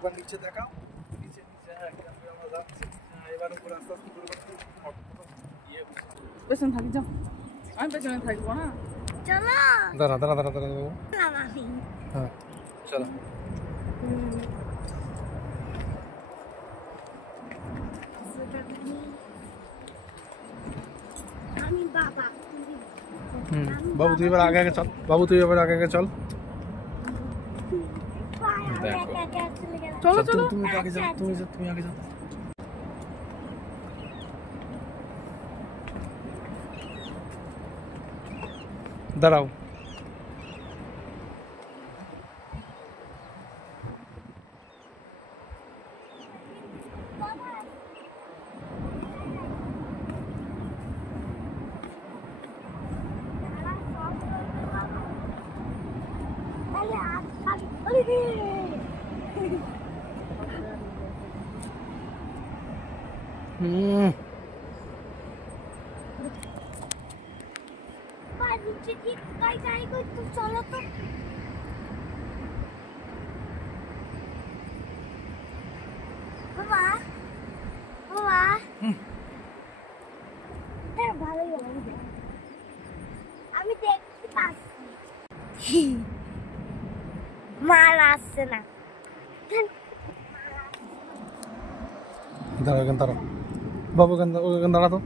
একবার নিচে দেখাও, নিচে নিচে হ্যাঁ আমরা যাচ্ছি, এবার উপরে আস্তে আস্তে করে পেছন থাকি যাও, আমি পেছনে থাকবো না। চলো দাঁড়া দাঁড়া দাঁড়া দাঁড়া বাবু, হ্যাঁ চলো। আমি বাবা বাবু তুই এবার আগে আগে চল, বাবু তুই এবার আগে আগে চল। চলো চলো তুমি আগে যাও, তুমি আগে যাও। দাঁড়াও। চলো তো বাবা বাবা ভালোই আমি দেখতে পাচ্ছি মার আসছে না। দাঁড়াও, এখানে দাঁড়াও বাবু, ওখানে দাঁড়া তো।